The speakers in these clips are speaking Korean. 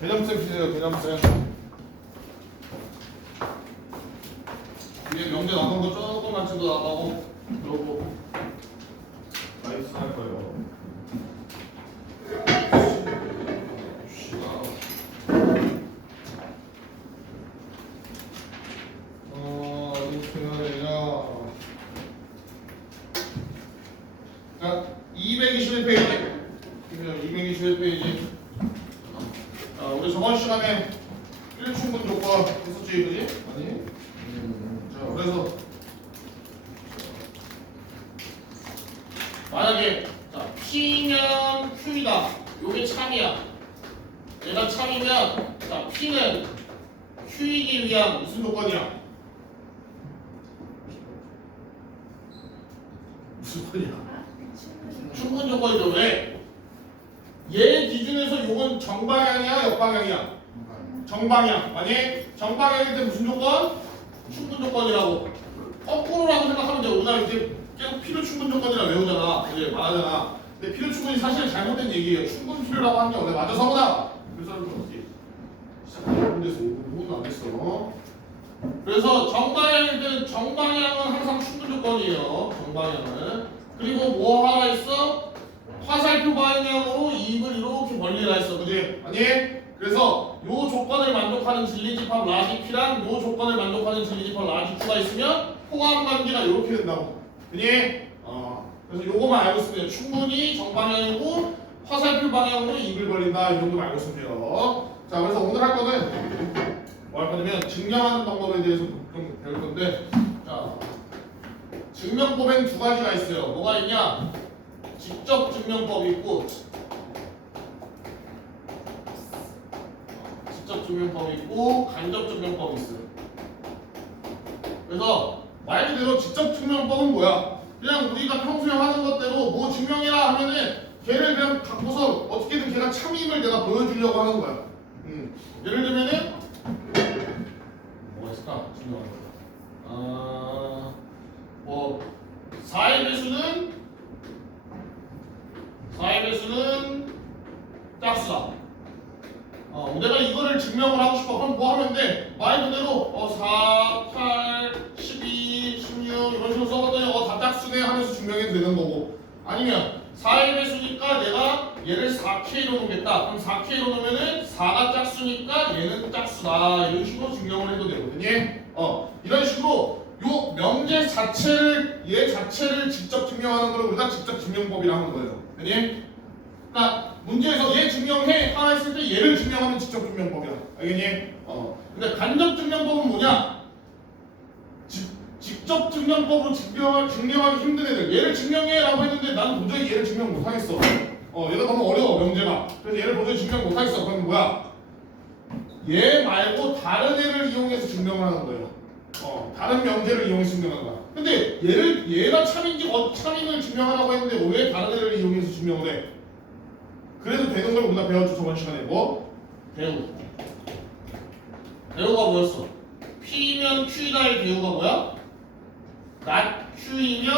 개념쌤 주세요. 개념쌤. 위에 명제 나온 거 조금만 좀 더 나가고 그러고 나이스 할 거예요. 어떻게 해야 되냐? 자, 221페이지. 221페이지. 우리 저번 시간에 1충분 조건 했었지, 그지? 아니? 자, 그래서 만약에 자 P면 Q이다. 요게 참이야. 얘가 참이면 자 P는 Q이기 위한 무슨 조건이야? 무슨 조건이야? 충분 조건이죠. 왜? 얘 기준에서 요건 정방향이야, 역방향이야? 정방향. 만약에 정방향일 때 무슨 조건? 충분 조건이라고. 거꾸로라고 생각하면 돼. 우리가 이제 계속 필요 충분 조건이라 외우잖아. 이제 말하잖아. 근데 필요 충분이 사실 잘못된 얘기예요. 충분 필요라고 하는 게 원래 맞아서 보다. 그래서 어떻게 시작하는 문제에서 5분도 안 됐어. 그래서 정방향일 때는 정방향은 항상 충분 조건이에요. 정방향은. 그리고 뭐 하나 있어? 화살표 방향으로 입을 이렇게 벌리라 했어. 그지? 아니? 그래서 요 조건을 만족하는 진리집합 라지 P랑 요 조건을 만족하는 진리집합 라지 Q가 있으면 포함 관계가 이렇게 된다고. 그니? 그래서 요거만 알고 있으면 돼요. 충분히 정방향이고 화살표 방향으로 입을 벌린다. 이 정도만 알고 있으면 돼요. 자, 그래서 오늘 할 거는 뭐 할 거냐면 증명하는 방법에 대해서 좀 배울 건데, 자, 증명법엔 두 가지가 있어요. 뭐가 있냐? 직접 증명법이 있고, 직접 증명법이 있고, 간접 증명법이 있어요. 그래서 말 그대로 직접 증명법은 뭐야? 그냥 우리가 평소에 하는 것대로 뭐 증명해라 하면은 걔를 그냥 갖고서 어떻게든 걔가 참임을 내가 보여주려고 하는 거야. 예를 들면은 뭐가 있을까? 증명하는 거. 뭐 4의 배수는 짝수다. 내가 이거를 증명을 하고 싶어. 그럼 뭐 하면 돼? 말 그대로 4, 8, 12, 16 이런 식으로 써봤더니 다 짝수네 하면서 증명해도 되는 거고, 아니면 4의 배수니까 내가 얘를 4K로 놓겠다. 그럼 4K로 놓으면은 4가 짝수니까 얘는 짝수다. 이런 식으로 증명을 해도 되거든요. 이런 식으로 요 명제 자체를 얘 자체를 직접 증명하는 걸 우리가 직접 증명법이라 하는 거예요. 그니? 그러니까 문제에서 얘 증명해 하나 했을 때 얘를 증명하면 직접 증명법이야. 알겠니? 근데 간접 증명법은 뭐냐? 직접 증명법으로 증명하기 힘든 애들. 얘를 증명해라고 했는데 나는 도저히 얘를 증명 못하겠어. 얘가 너무 어려워 명제가. 그래서 얘를 도저히 증명 못하겠어. 그럼 뭐야? 얘 말고 다른 애를 이용해서 증명을 하는 거예요. 다른 명제를 이용해서 증명하는 거야. 근데 얘가 참인지 참인을 증명하라고 했는데 왜 다른 애를 이용해서 증명을 해? 그래도 되는 걸 우리가 배웠죠. 저번 시간에 뭐? 배우가 뭐였어? P면 Q이다의 배우가 뭐야? not Q이면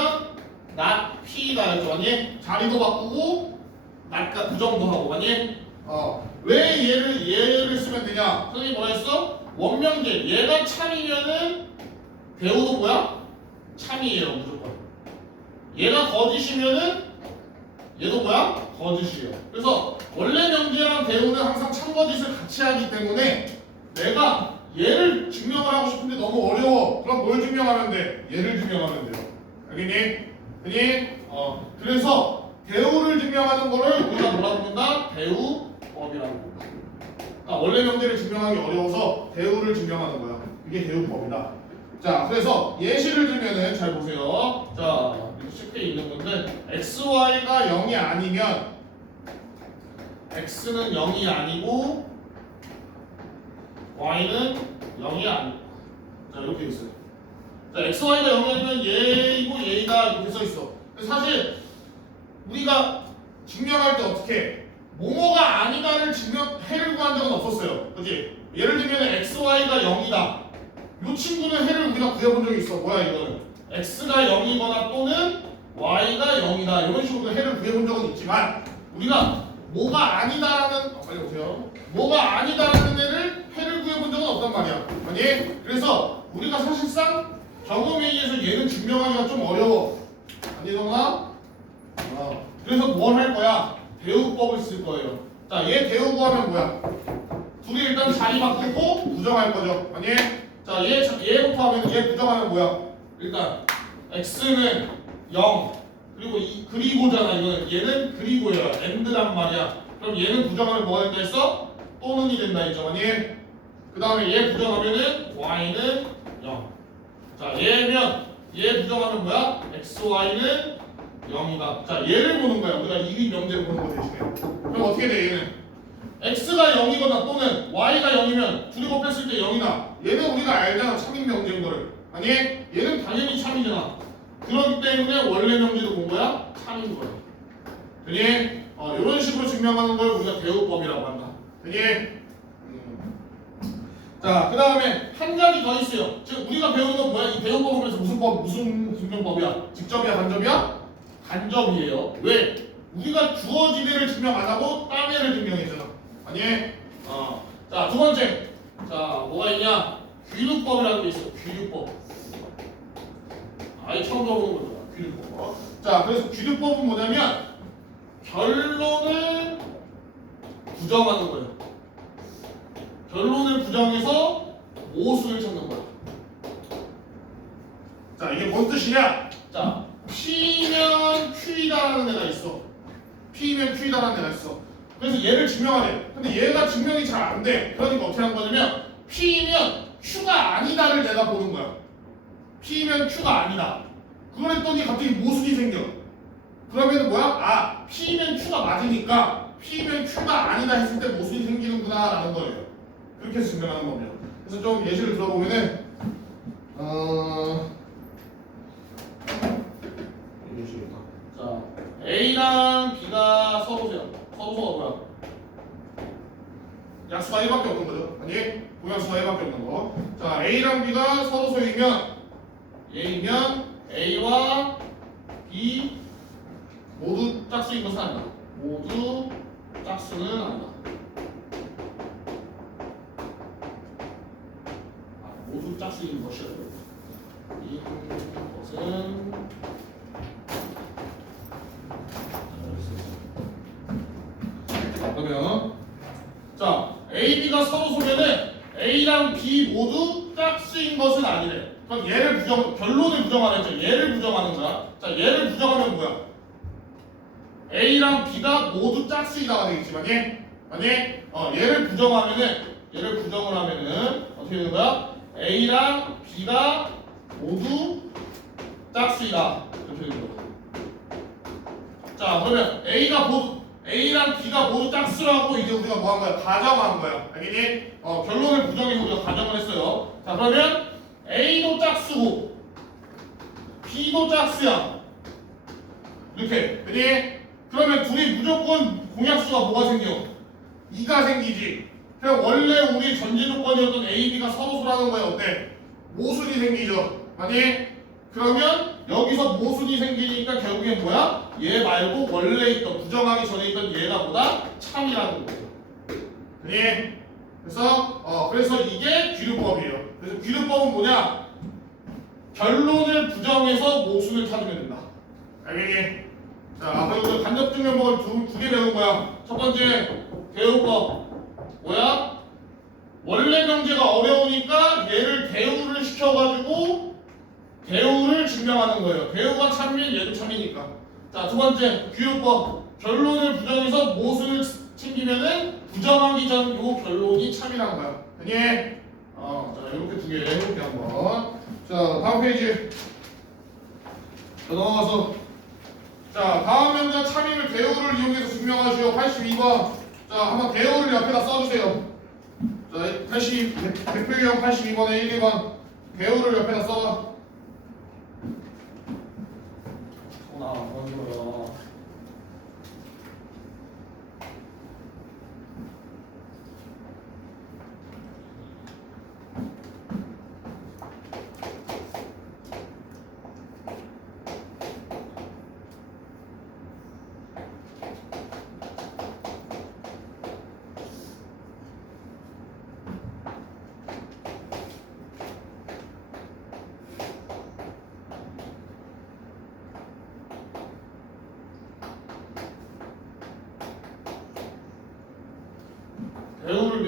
not P다 했죠. 아니? 자리도 바꾸고 not과 부정도 하고. 아니? 왜 얘를 쓰면 되냐? 선생님이 뭐라 했어? 원명제. 얘가 참이면은 배우도 뭐야? 참이에요. 무조건. 얘가 거짓이면은 얘도 뭐야? 거짓이에요. 그래서 원래 명제랑 배우는 항상 참거짓을 같이 하기 때문에 내가 얘를 증명을 하고 싶은데 너무 어려워. 그럼 뭘 증명하면 돼? 얘를 증명하면 돼요. 알겠니? 그래서 배우를 증명하는 거를 우리가 뭐라고 부른다? 배우법이라고 부른다. 그러니까 원래 명제를 증명하기 어려워서 배우를 증명하는 거야. 이게 배우법이다. 자, 그래서 예시를 들면은 잘 보세요. 자, 이렇게 쉽게 있는 건데 xy가 0이 아니면 x는 0이 아니고 y는 0이 아니고, 자 이렇게 있어요. 자, xy가 0이 아니면 얘이고 얘이다 이렇게 써 있어. 사실 우리가 증명할 때 어떻게 뭐뭐가 아니다를 해를 구한 적은 없었어요. 그렇지? 예를 들면 xy가 0이다. 이 친구는 해를 우리가 구해본 적이 있어. 뭐야 이거는? x가 0이거나 또는 y가 0이다. 이런 식으로 해를 구해본 적은 있지만 우리가 뭐가 아니다라는 빨리 오세요. 뭐가 아니다라는 애를 해를 구해본 적은 없단 말이야. 아니? 그래서 우리가 사실상 경험에 의해서 얘는 증명하기가 좀 어려워. 아니 정아? 그래서 뭘 할 거야? 대우법을 쓸 거예요. 자, 얘 대우 구하면 뭐야? 둘이 일단 자리 바꾸고 부정할 거죠. 아니? 자, 얘부터 하면 얘 부정하면 뭐야? 일단 x는 0 그리고 그리고잖아. 이거는 얘는 그리고예요. and란 말이야. 그럼 얘는 부정하면 뭐가 된다 했어? 또는이 된다 했죠. 아니? 그 다음에 얘 부정하면은 y는 0. 자, 얘 부정하면 뭐야? x, y는 0이다. 자, 얘를 보는 거야. 우리가 1위 명제를 보는 거 대신에. 그럼 어떻게 돼, 얘는? x가 0이거나 또는 y가 0이면 둘이 곱했을 때 0이나 얘는 우리가 알잖아. 참인 명제인 거를. 아니? 얘는 당연히 참이잖아. 그렇기 때문에 원래 명제도 본 거야? 참인 거야. 되니? 이런 식으로 증명하는 걸 우리가 대우법이라고 한다. 되니? 자, 그 다음에 한 가지 더 있어요. 지금 우리가 배우는 건 뭐야? 이 대우법을 그래서 무슨 증명법이야? 직접이야? 간접이야? 간접이에요. 왜? 우리가 주어진 애를 증명 안 하고 딴 애를 증명했잖아. 아니? 자, 두 번째. 자, 뭐가 있냐? 귀류법이라는 게 있어. 귀류법. 아예 처음 들어보는 거잖아. 귀류법. 자, 그래서 귀류법은 뭐냐면 결론을 부정하는 거예요. 결론을 부정해서 모순을 찾는 거야. 자, 이게 뭔 뜻이냐? 자, P면 Q이다라는 애가 있어. P면 Q이다라는 애가 있어. 그래서 얘를 증명하래. 근데 얘가 증명이 잘 안 돼. 그러니까 어떻게 하는 거냐면 P면 Q가 아니다를 내가 보는 거야. P면 Q가 아니다. 그랬더니 갑자기 모순이 생겨. 그러면 뭐야? 아, P면 Q가 맞으니까 P면 Q가 아니다 했을 때 모순이 생기는구나 라는 거예요. 그렇게 해서 증명하는 겁니다. 그래서 좀 예시를 들어보면은 예시겠다. 자, A랑 B가 서로세요. 서로가 뭐야? 약수가 1밖에 없는 거죠. 아니, 공약수가 1밖에 없는 거. 자, A랑 B가 서로소이면 A면 A와 B 모두 짝수인 것은 아니다. 모두 짝수는 아니다. 모두 짝수인 것이라고. 이것은 자, 그러면 자, A, B가 서로 소면은 A랑 B 모두 짝수인 것은 아니래. 그럼 얘를 결론을 부정하는 거죠. 얘를 부정하는 거야. 자, 얘를 부정하면 뭐야? A랑 B가 모두 짝수이다가 되겠지만 아니, 얘를 부정을 하면은 어떻게 되는 거야? A랑 B가 모두 짝수이다. 이렇게 되는 거야. 자, 그러면 A랑 B가 모두 짝수라고 이제 우리가 뭐 한 거야? 가정한 거야. 알겠니? 결론을 부정해서 우리가 가정을 했어요. 자, 그러면 A도 짝수고 B도 짝수야. 이렇게. 그니? 그러면 둘이 무조건 공약수가 뭐가 생겨? 2가 생기지. 그럼 원래 우리 전제 조건이었던 A, B가 서로소라는 거야. 어때? 모순이 생기죠. 아니? 그러면 여기서 모순이 생기니까 결국엔 뭐야? 얘 말고 원래 있던 부정하기 전에 있던 얘가 보다 참이라는 거예요. 그니? 그래서 이게 귀류법이에요. 그래서 귀류법은 뭐냐? 결론을 부정해서 모순을 찾으면 된다. 알겠니? 자, 그리고 간접 증명법을 두 개 배운 거야. 첫 번째 대우법 뭐야? 원래 명제가 어려우니까 얘를 대우를 시켜가지고 대우를 증명하는 거예요. 대우가 참이면 얘도 참이니까. 자, 두 번째 귀유법 결론을 부정해서 모순을 챙기면은 부정하기 전 요 결론이 참이라는 거야. 되니? 자, 이렇게 두 개 이렇게 한번. 자, 다음 페이지. 자, 넘어가서. 자, 다음 명제 참임을 대우를 이용해서 증명하시오. 82번. 자, 한번 대우를 옆에다 써주세요. 자, 100표형 82번에 1, 2번. 대우를 옆에다 써봐. 먼저요.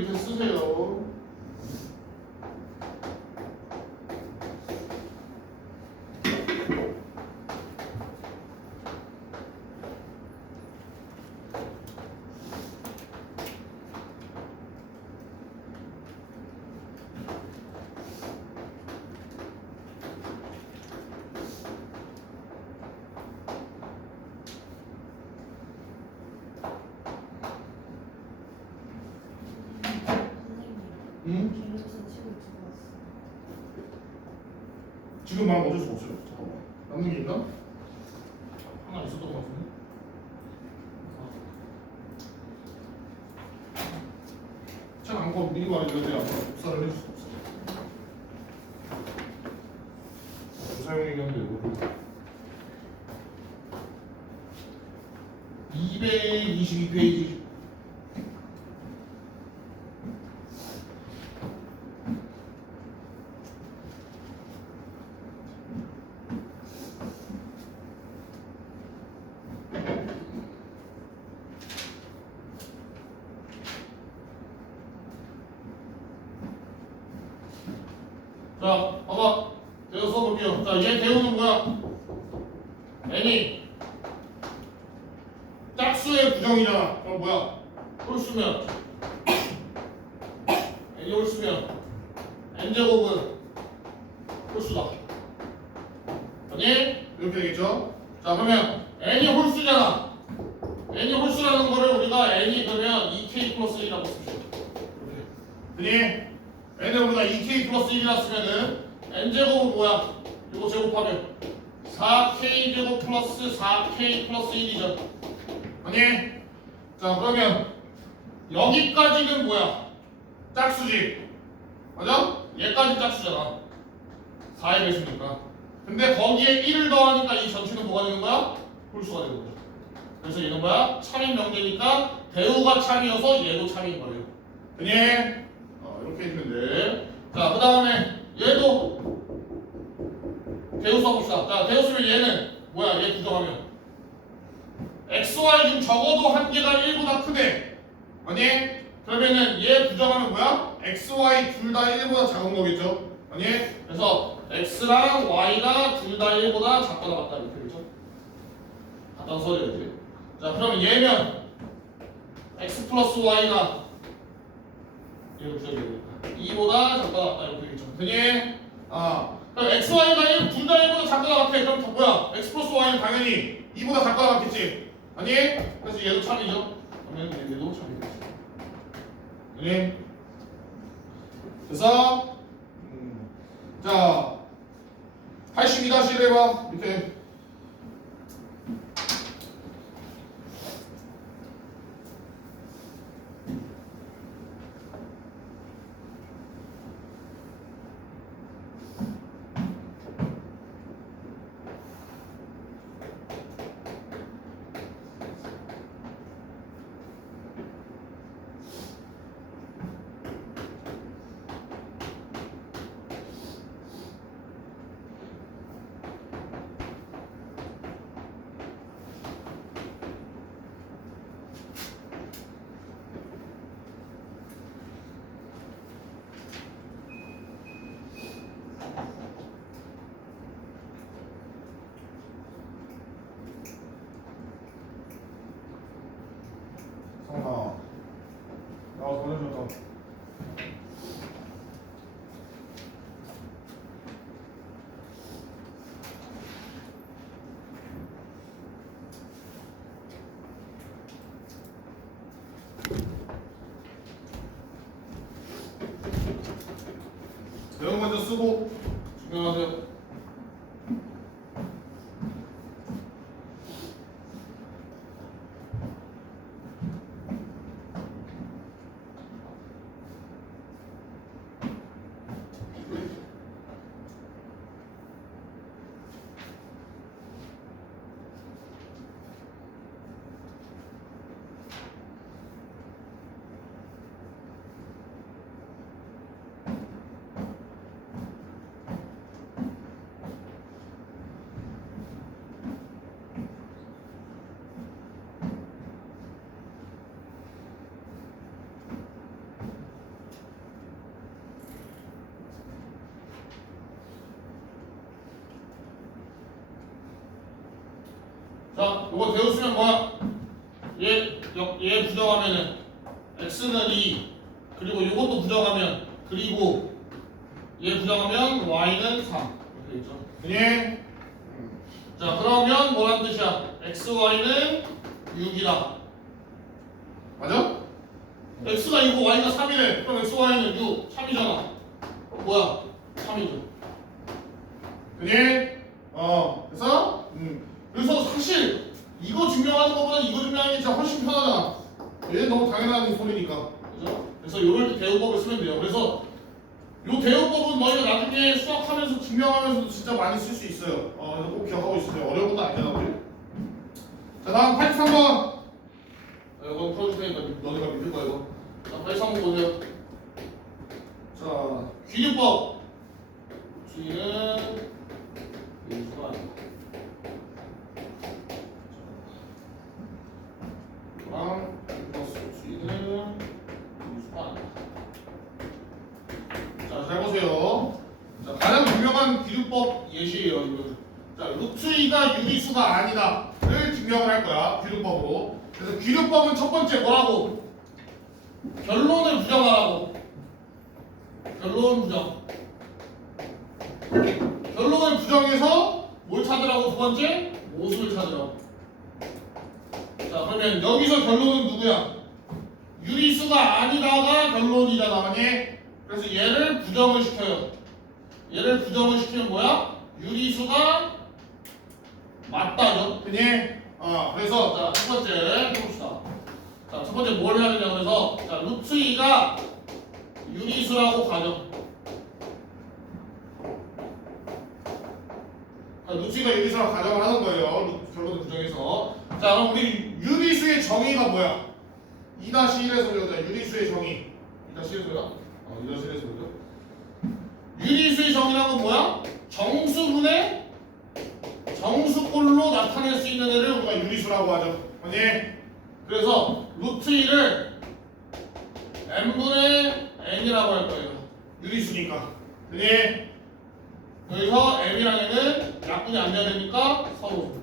밑에 쓰세요. 응? 지금 말하면 어쩔 수 없어요. 잠깐만. 남는 게 있나? 하나 있었던 것 같은데? 책 안고 미리 말해줘야 돼. 복사를 해줄 수 없어. 사용 얘기하는데 이거 222페이지. 자, 봐봐. 대우 써볼게요. 자, 얘 대우는 뭐야? n이 짝수의 부정이잖아. 그럼 뭐야? 홀수면 n이 홀수면 n제곱은 홀수다. 아니? 이렇게 되겠죠? 자, 그러면 n이 홀수잖아. n이 홀수라는 거를 우리가 n이 그러면 2k 플러스 1이라고 씁시다. 이렇게. 아니? n을 우리가 2k 플러스 1이라 쓰면은 n제곱은 뭐야? 이거 제곱하면 4k 제곱 플러스 4k 플러스 1이죠. 아니? 자, 그러면 여기까지는 뭐야? 짝수지. 맞아? 얘까지 짝수잖아. 4의 배수니까. 근데 거기에 1을 더하니까 이 전체는 뭐가 되는 거야? 홀수가 되는 거죠. 그래서 얘는 뭐야? 참인 명제니까 대우가 참이어서 얘도 참인 거예요. 그니? 이렇게 해주면 돼. 자, 그 다음에 얘도 대우 써봅시다. 자, 대우 쓰면 얘는 뭐야? 얘 부정하면 x, y 중 적어도 한 개가 1보다 크대. 아니? 그러면은 얘 부정하면 뭐야? x, y 둘 다 1보다 작은 거겠죠? 아니? 그래서 x랑 y가 둘 다 1보다 작거나 같다 이렇게 되죠? 갖다 써줘야지. 자, 그러면 얘면 x 플러스 y가 얘를 부정해야 2보다 작거나 같다 이렇게 되겠죠? 되니? 그럼 x, y가 둘 다 1보다 작거나 같아. 그럼 다 뭐야? x 플러스 y는 당연히 2보다 작거나 같겠지? 아니? 그래서 얘도 참이죠? 그러면 얘도 참이겠지. 아니? 그래서 자 82-1 해봐. 밑에 성아 나와서 보내줬다. 내용 먼저 쓰고 증명하세요. 자, 이거 되었으면 뭐야? 얘 부정하면은 x는 2 그리고 이것도 부정하면 그리고 얘 부정하면 y는 3 이렇게 되죠. 예. 자, 그러면 뭐란 뜻이야? x, y는 6이다. 맞아? x가 2고 y가 3이래. 그럼 x, y는 6, 3이잖아. 뭐야? 3이죠. 그니? 그래서 사실 이거 증명하는 것보다 이거 증명하는 게 진짜 훨씬 편하잖아. 얘는 너무 당연한 소리니까. 그죠? 그래서 요럴 때 대우법을 쓰면 돼요. 그래서 요 대우법은 너희가 나중에 수학하면서 증명하면서도 진짜 많이 쓸 수 있어요. 그래서 꼭 기억하고 있으세요. 어려운 것도 아니잖아. 자, 다음 83번. 이거 풀어줄 테니까 너네가 믿을 거야, 이거. 자, 83번 보세요. 자, 귀류법. 주의는 인수가 아니다. 랑 플러스 주의는 인수가 아니다. 자, 잘 보세요. 자, 가장 유명한 귀류법 예시예요, 이거. 자, 루트 2가 유리수가 아니다를 증명을 할 거야, 귀류법으로. 그래서 귀류법은 첫 번째 뭐라고? 결론을 부정하라고. 결론 부정. 결론을 부정해서 뭘 찾으라고? 두 번째 모수를 찾으라고. 자, 그러면 여기서 결론은 누구야? 유리수가 아니다가 결론이잖아, 맞니? 그래서 얘를 부정을 시켜요. 얘를 부정을 시키면 뭐야? 유리수가 맞다죠, 그니? 그래서 자, 첫 번째 해봅시다. 자, 첫 번째 뭘 해야 되냐? 그래서 자, 루트 2가 유리수라고 가정. 루트 2가 유리수라고 가정을 하는 거예요. 결론을 부정해서. 자, 그럼 우리 유리수의 정의가 뭐야? 2-1에서 배우자. 유리수의 정의. 2-1에서 배우자. 2-1에서 배우자. 유리수의 정의란 건 뭐야? 정수분의 정수꼴로 나타낼 수 있는 애를 우리가 유리수라고 하죠. 아니? 그래서 루트 2를 n분의 n이라고 할 거예요. 유리수니까. 아니? 여기서 m이랑 n은 약분이 안 돼야 되니까 서로.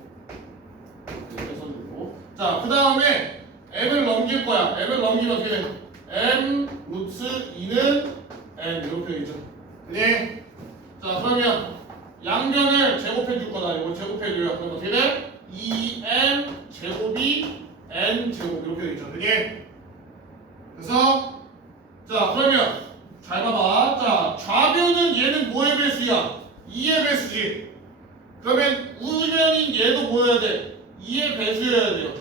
이렇게 써주고. 자, 그 다음에 m을 넘길 거야. m을 넘기면 어떻게 돼? m 루트 2는 n 이렇게 되죠. 아니? 자, 그러면 양변을 제곱해 줄 거다. 이거 제곱해 줘요. 그럼 어떻게 돼? 2m 제곱이 n 제곱 이렇게 되죠. 그니? 그래서 자, 그러면 잘 봐봐. 자, 좌변은 얘는 뭐의 배수야? 2의 배수지. 그러면 우변인 얘도 뭐여야 돼? 2의 배수여야 돼요.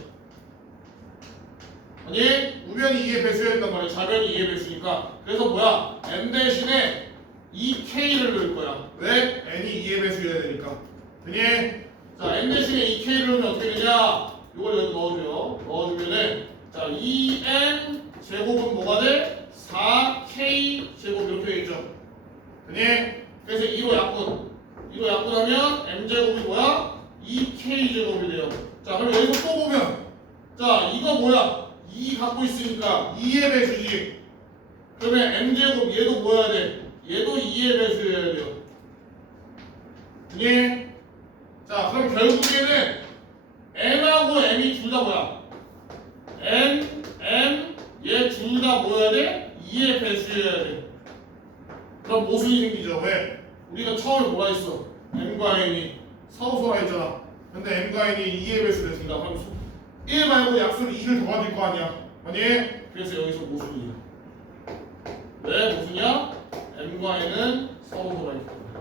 아니? 우변이 2의 배수여야 된단 말이야. 좌변이 2의 배수니까. 그래서 뭐야? m 대신에 2k를 넣을 거야. 왜? n이 2의 배수여야 되니까. 그니? 자, n 대신에 2k를 넣으면 어떻게 되냐? 이걸 여기 넣어줘요. 넣어주면은 자, 2n 제곱은 뭐가 돼? 4k 제곱 이렇게 되겠죠. 그니? 그래서 2로 약분. 2로 약분하면 m 제곱이 뭐야? 2k 제곱이 돼요. 자, 그럼 여기서 또 보면 자, 이거 뭐야? 2 갖고 있으니까 2의 배수지. 그러면 m 제곱 얘도 뭐여야 돼? 얘도 2의 배수여야 돼요. 그니? 자, 그럼 결국에는 m하고 m이 둘 다 뭐야? n, m, 얘 둘 다 뭐여야 돼? 2의 배수여야 돼. 그럼 모순이 생기죠. 왜? 우리가 처음에 뭐라 했어? m과 n이 서로서로 했잖아. 근데 m과 n이 2의 배수 됐습니다. 그럼 1 말고 약수를 2를 더해줄 거 아니야. 아니? 그래서 여기서 모순이야. 왜 모순이야? m과 n은 서로서로 했기 때문에.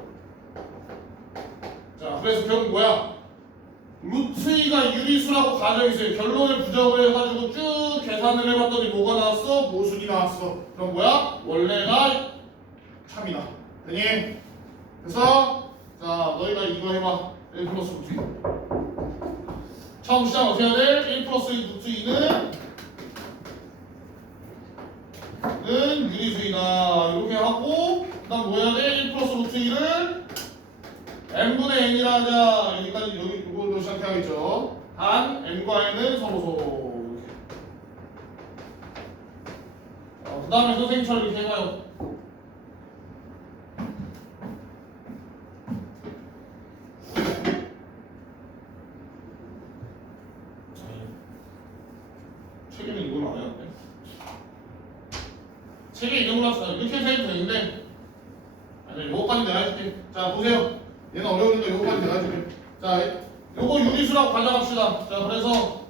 자, 그래서 결국 뭐야? 루트 2가 유리수라고 가정했어요. 결론을 부정을 해가지고 쭉 계산을 해봤더니 뭐가 나왔어? 모순이 나왔어. 그럼 뭐야? 원래가 참이다. 되니? 그래서 자, 너희가 이거 해봐. 1 플러스 루트 2. 처음 시작 어떻게 해야 돼? 1 플러스 루트 2는 유리수이다. 이렇게 하고 그 다음 뭐 해야 돼? 1 플러스 루트 2를 n분의 n이라 하자. 여기까지 여기 이걸로 시작해야겠죠. 단 n과 n은 서로서로 이렇게. 그 다음에 선생님처럼 이렇게 해봐요. 책에는 이걸 안 해요. 책에 있는 걸로 합시다. 이렇게 해도 되는데 아니 요거까지 내가 해줄게. 자 보세요. 얘는 어려우니까 요거까지 내가 해줄게. 자 요거 유리수라고 가져갑시다. 자 그래서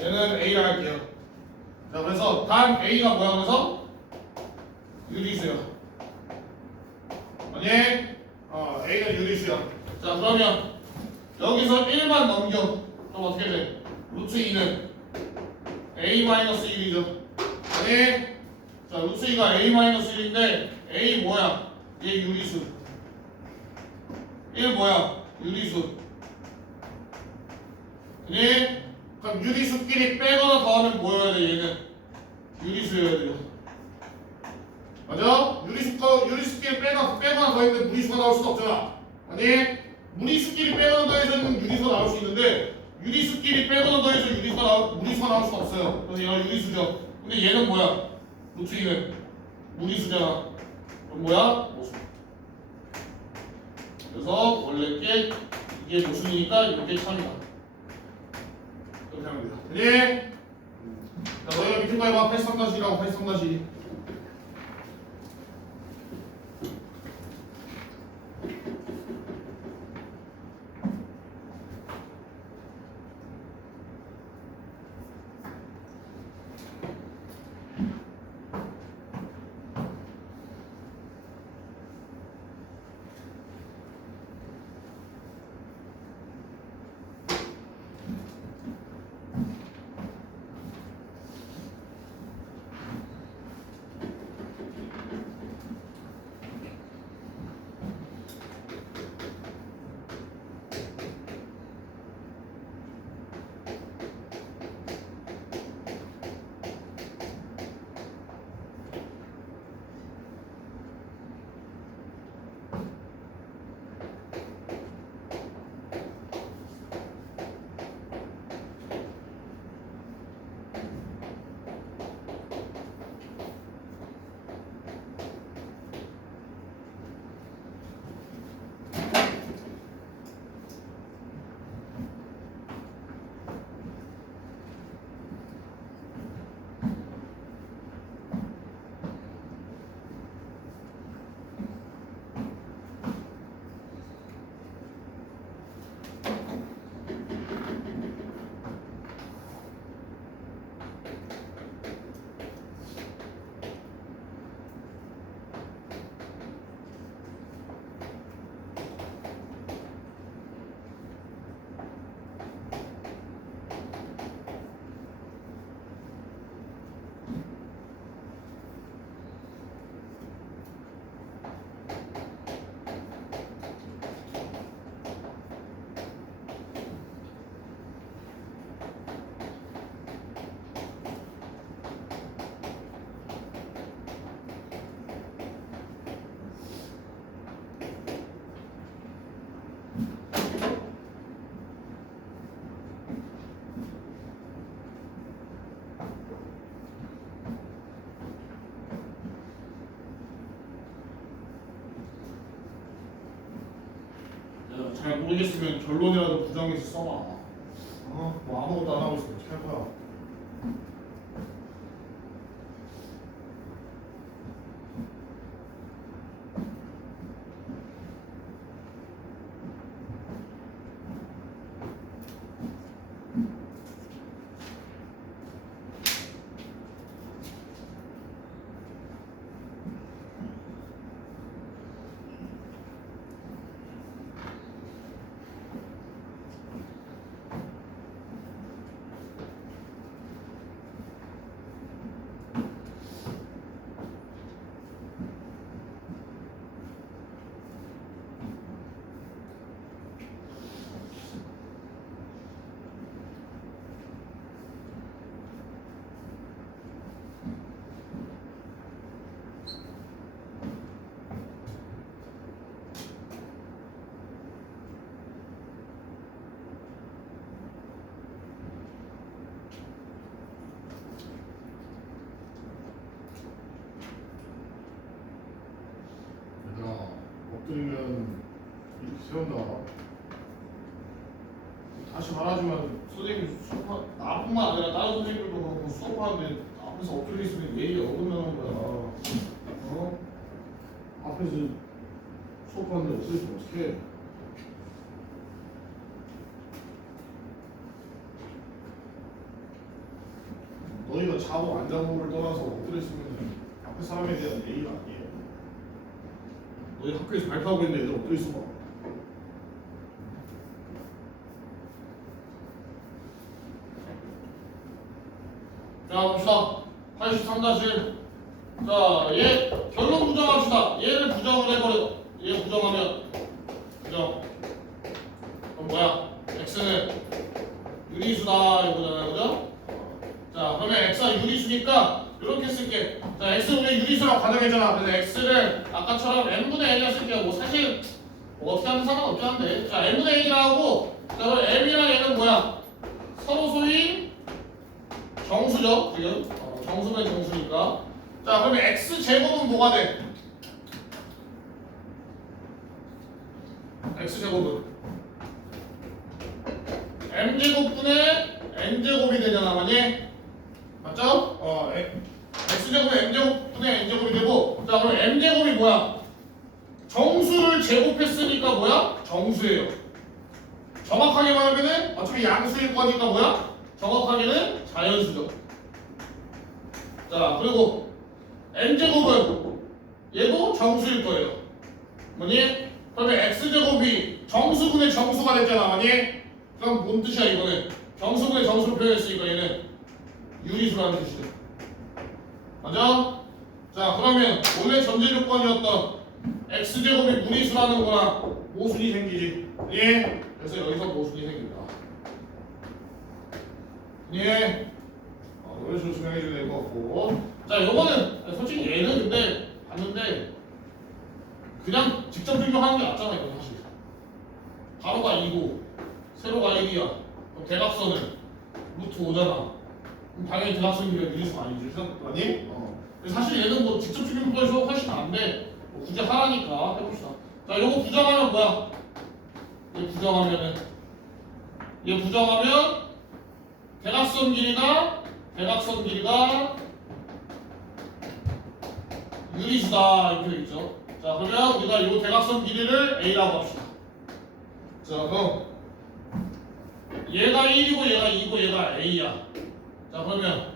얘는 A라 할게요. 자 그래서 단 A가 뭐야 그래서 유리수야. 아니 A는 유리수야. 자 그러면 여기서 1만 넘겨. 그럼 어떻게 돼? 루트 2는 A-1이죠. 아니 자 루트 2가 A-1인데 A 뭐야? 얘 유리수. 1 뭐야? 유리수. 아니 그럼 유리수끼리 빼거나 더하면 뭐여야 돼 얘는? 유리수여야 돼요. 맞아? 유리수끼리 빼거나 더했는데 무리수가 나올 수가 없잖아. 아니 무리수끼리 빼거나 더해서는 유리수가 나올 수 있는데 유리수끼리 빼거나 더해서 무리수가 나올 수가 없어요. 그래서 얘가 유리수죠. 근데 얘는 뭐야? 루트 2는 무리수잖아. 그럼 뭐야? 모순. 그래서 원래 이게 모순이니까 이게 참이다. 이렇게 하면 돼요. 네. 자, 너희가 밑에 거 해봐. 83-1이라고 83-1. 잘 모르겠으면 결론이라도 부정해서 써봐. 뭐 아무것도 안 하고 있으면 어떻게 할 거야? 엎드리면 이렇게 세운다. 다시 말하지만 선생님 수업 나뿐만 아니라 다른 선생님들도 그렇고 수업하는데 앞에서 엎드려 있으면 예의가 어긋나는 거야. 어? 앞에서 수업하는데 엎드려 있으면 어떡해? 너희가 자고 안 자고를 떠나서 엎드려 있으면 앞에 사람에 대한 예의가 아니에요. 너희 학교에서 발표하고 있는데 애들 엎드려 있어 봐. 자, 봅시다. 83-1. 자, 얘 결론 부정합시다. 얘를 부정을 해버려. 얘 부정하면 부정. 그럼 뭐야? x는 유리수다 이거잖아요, 그죠? 자, 그러면 x가 유리수니까 이렇게 쓸게. 자, x는 우리 유리수라고 가정했잖아. 그래서 x를 아까처럼 n분의 n이라 쓸게요. 뭐 사실 뭐 어떻게 하면 상관없긴 한데. 자, n분의 n이라 하고, 자, 그럼 m이랑 얘는 뭐야? 서로 소인 정수죠, 지금. 정수면 정수니까. 자, 그러면 x 제곱은 뭐가 돼? x 제곱은 m 제곱분의 n 제곱이 되잖아, 맞니? 맞죠? x 제곱은 m 제곱분의 n 제곱이 되고, 자, 그럼 m 제곱이 뭐야? 정수를 제곱했으니까 뭐야? 정수예요. 정확하게 말하면은 어차피 양수일 거니까 뭐야? 정확하게는 자연수죠. 자, 그리고 n제곱은 얘도 정수일 거예요. 뭐니? 그러면 x제곱이 정수분의 정수가 됐잖아, 뭐니? 그럼 뭔 뜻이야 이거는? 정수분의 정수로 표현했으니까 얘는 유리수라는 뜻이죠. 맞아? 자, 그러면 원래 전제 조건이었던 x제곱이 무리수라는 거랑 모순이 생기지. 예? 그래서 여기서 모순이 생긴다. 예? 이런 식으로 설명해 주면 될 것 같고. 자, 요거는 솔직히 얘는 근데 봤는데 그냥 직접 증명하는 게 낫잖아, 이거 사실. 가로가 2고 세로가 1이야. 그럼 대각선은 루트 5잖아. 그럼 당연히 대각선이면 유리수 아니지. 아니? 사실 얘는 뭐 직접 증명보다서 훨씬 나은데 뭐 굳이 하라니까 해봅시다. 자, 요거 부정하면 뭐야? 얘 부정하면 대각선 길이가 유리수다 이렇게 되겠죠. 자, 그러면 우리가 이 대각선 길이를 A라고 합시다. 자, 그럼 얘가 1이고 얘가 2고 얘가 A야. 자, 그러면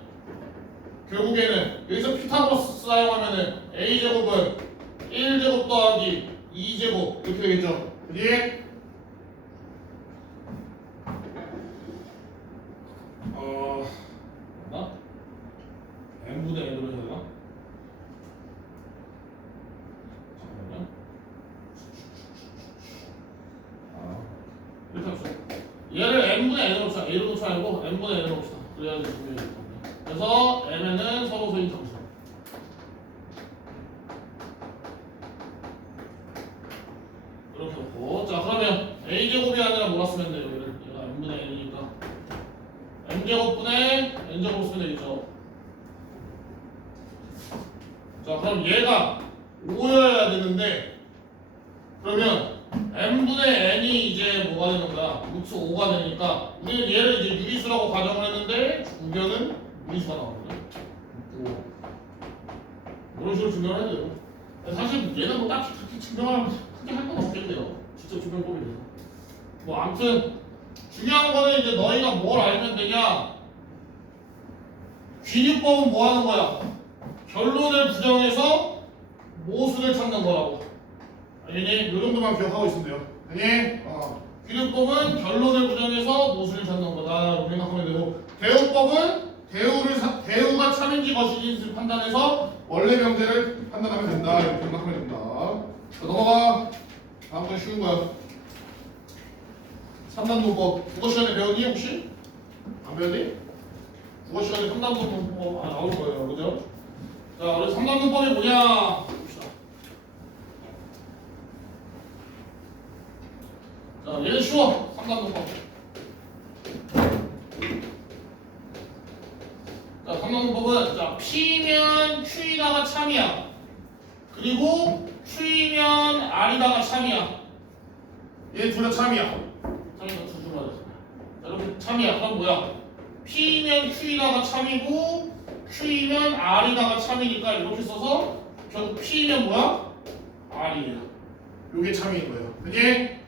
결국에는 여기서 피타고라스 사용하면은 A제곱은 1제곱 더하기 2제곱 이렇게 되겠죠. 그지? 맞나? n분의 n으로 해야 되나? 잠깐만요. 이렇게 합시다. 얘를 n분의 n으로 합시다. a로 놓지 말고 n분의 n으로 합시다. 그래야지 분명히 될 겁니다. 그래서 mn은 서로 소인 정수. 이렇게 놓고, 자, 그러면 a제곱이 아니라 뭐라 쓰면 돼요? 얘가 n분의 n이니까 m제곱분의 n제곱 쓰면 되겠죠. 자, 그럼 얘가 5여야 되는데, 그러면 n분의 n이 이제 뭐가 되는 거야? 루트 5가 되니까 우리는 얘를 이제 유리수라고 가정을 했는데 우변은 유리수가 나오거든. 이런 식으로 증명을 해야 돼요. 사실 얘는 뭐 딱히 그렇게 증명을 크게 할 건 없겠네요. 직접 증명법이 돼서. 뭐 아무튼 중요한 거는 이제 너희가 뭘 알면 되냐? 귀류법은 뭐 하는 거야? 결론을 부정해서 모순을 찾는 거라고. 알겠니? 이 정도만 기억하고 있으면 돼요. 알겠니? 귀류법은 결론을 부정해서 모순을 찾는 거다라고 생각하면 되고, 대우법은 대우가 참인지 거신인지 판단해서 원래 명제를 판단하면 된다. 이렇게 생각하면 된다. 자, 넘어가. 다음 건 쉬운 거야. 3단도법. 국어 시간에 배웠니 혹시? 안 배웠니? 국어 시간에 3단도법 나올 거예요. 그죠? 자, 우리 3단도법이 뭐냐? 봅시다. 자, 얘는 쉬워. 3단도법. 자, 3단도법은 자, P면 Q이다가 참이야. 그리고 Q면 R이다가 참이야. 얘 둘 다 참이야. 참이가 두 줄 맞았어. 참이야. 그럼 뭐야? P면 Q이다가 참이고 Q이면 R이다가 참이니까 이렇게 써서 결국 P면 뭐야? R이야. 요게 참인 거예요. 그지?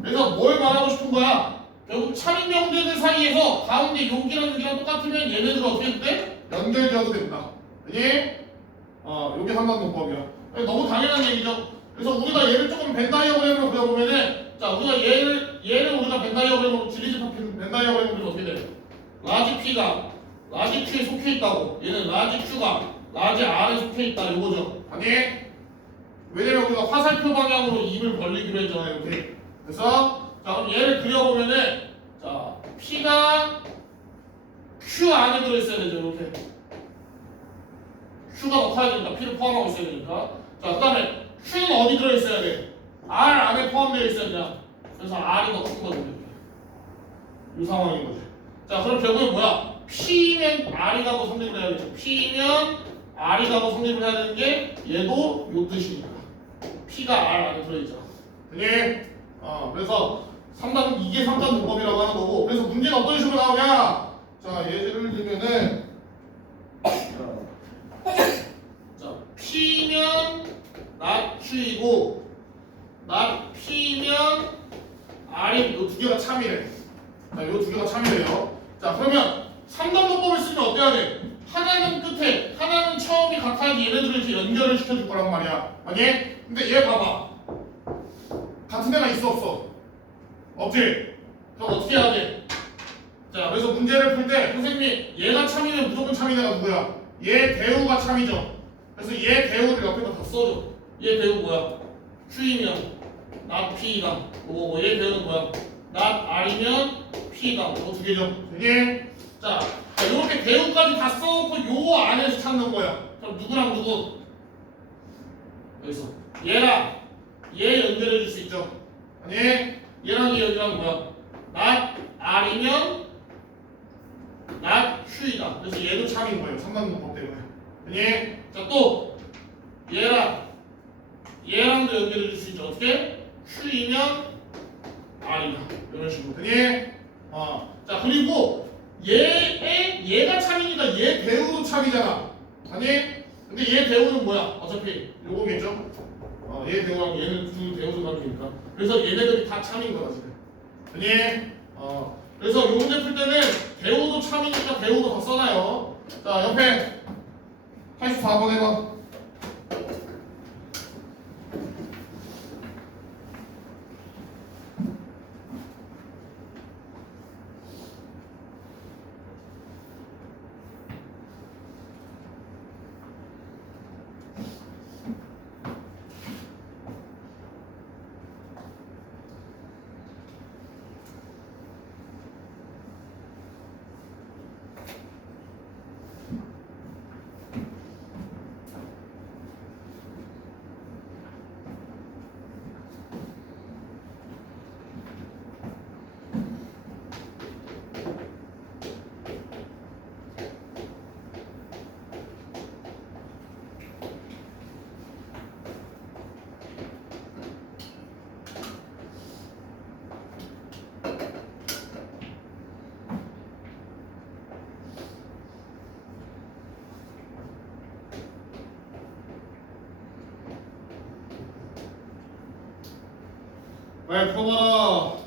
그래서 뭘 말하고 싶은 거야? 결국 참인 명제들 사이에서 가운데 여기랑 여기랑 똑같으면 얘네들 어떻게 돼? 연결되어도 된다. 그지? 요게 상관논법이야. 너무 당연한 얘기죠. 그래서 우리가 얘를 조금 벤 다이어그램으로 그려보면은 자 우리가 얘를 우리가 벤 다이어그램으로 지리집합 벤 다이어그램으로 그리면 어떻게 돼? 라지 P가 라지 Q에 속해 있다고. 얘는 라지 Q가 라지 R에 속해 있다. 요거죠. 아니? 왜냐면 우리가 화살표 방향으로 입을 벌리기로 했잖아요. 이렇게. 그래서 자 그럼 얘를 그려보면은 자 P가 Q 안에 들어있어야 되죠. 이렇게. Q가 더 커야 되니까 P를 포함하고 있어야 되니까. 자 그 다음에 Q는 어디 들어있어야 돼? R 안에 포함되어 있어야 되냐? 그래서 R이 더 큰 거죠. 이 상황인 거지. 자 그럼 결국에 뭐야? P면 R이라고 성립을 해야겠죠. P면 R이라고 성립을 해야 되는 게 얘도 요 뜻이니까. P가 R 안에 들어있죠. 그니? 그래서 이게 3단 문법이라고 하는 거고. 그래서 문제가 어떤 식으로 나오냐? 자 예를 들면은 자 P면 not Q이고 not P면 R이 요 두 개가 참이래. 자 요 두 개가 참이래요. 자 그러면 3단 문법을 쓰면 어때야 돼? 하나는 끝에 하나는 처음이 같아야지 얘네들을 이렇게 연결을 시켜줄 거란 말이야. 아니? 근데 얘 봐봐. 같은 데가 있어 없어? 없지? 그럼 어떻게 해야 돼? 자 그래서 문제를 풀 때 선생님이 얘가 참이면 무조건 참이다가 누구야? 얘 대우가 참이죠. 그래서 얘 대우를 옆에다 다 써줘. 얘 대우 뭐야? Q이면 not P가 얘 대우는 뭐야? not R이면 P가 이거 두 개죠. 이게 자 이렇게 대우까지 다 써놓고 요 안에서 찾는 거야. 그럼 누구랑 누구? 여기서 얘랑 얘 연결해 줄 수 있죠. 아니 얘랑 얘 연결하면 뭐야? not R이면 not Q이다. 그래서 얘도 참인 거예요. 3단 문법 때문에. 아니 자또 얘랑도 연결해 줄 수 있죠. 어떻게? Q이면 R이다. 이런 식으로. 아니 자 그리고 얘가 참이니까 얘 대우도 참이잖아. 아니? 근데 얘 대우는 뭐야? 어차피 요거겠죠? 얘 대우랑 얘는 두 대우도 관계니까. 그래서 얘네들이 다 참인 거다 지금. 아니? 그래서 요 문제 풀 때는 대우도 참이니까 대우도 더 써놔요. 자 옆에 84번 해봐. 빨리 풀어봐라.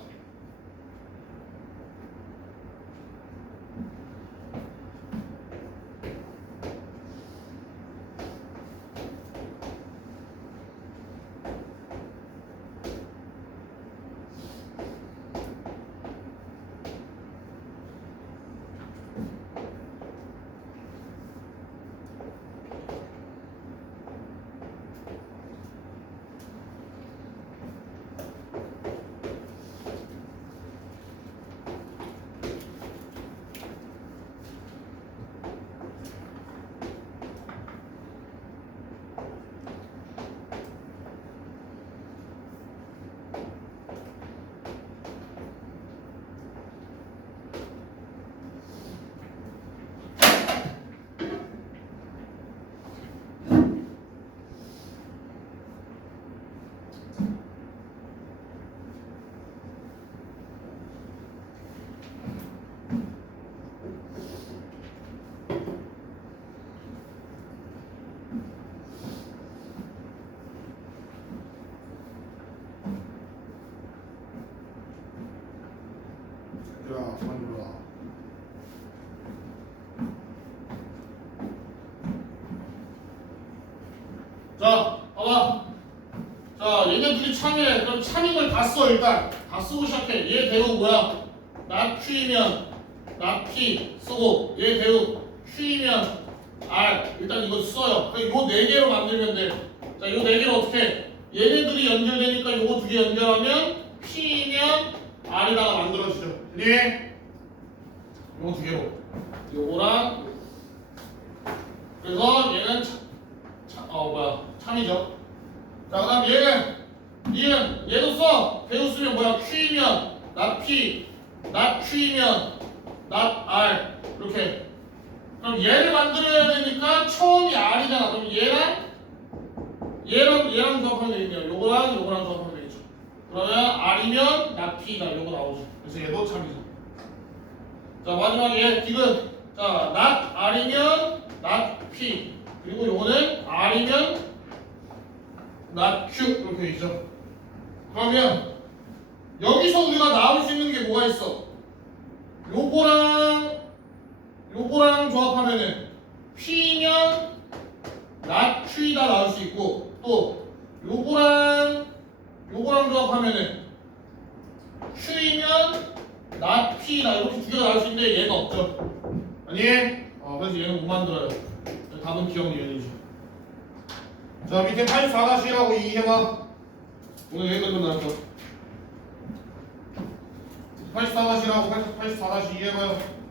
잘 몰라. 자, 봐봐. 자, 얘네들이 참이래. 그럼 참인 걸 다 써, 일단. 다 쓰고 시작해. 얘 대우 뭐야? 나 Q이면, 나 P 쓰고, 얘 대우 Q이면 R. 일단 이거 써요. 그럼 요 네 개로 만들면 돼. 자, 요 네 개를 어떻게 해? 얘네들이 연결되니까 요거 두 개 연결하면 P면 R이다가 만들어지죠. 그지? 요거 두 개로. 요거랑, 그래서 얘는 참이죠. 자, 그다음 얘는 얘도 써. 대우 쓰면 뭐야? Q이면 not P, not Q이면 not R 이렇게. 그럼 얘를 만들어야 되니까 처음이 R이잖아. 그럼 얘랑 조합하면 되겠네요. 요거랑 조합하면 되겠죠. 그러면 R이면 not P다. 요거 나오죠. 그래서 얘도 참이죠. 자, 마지막에 얘 디귿. 자, not R이면 not P. 그리고 요거는 R이면 not Q 이렇게 있죠. 그러면 여기서 우리가 나올 수 있는 게 뭐가 있어? 요거랑 조합하면은 P면 not Q이다 나올 수 있고, 또 요거랑 조합하면은 Q이면 not P다 이렇게 두 개가 나올 수 있는데 얘는 없죠. 아니? 그래서 얘는 못 만들어요. 답은 기억 예언이죠. 자, 밑에 84-1하고 이해해봐. 오늘 여기까지 나올 거. 84-1하고 84-2 해봐요.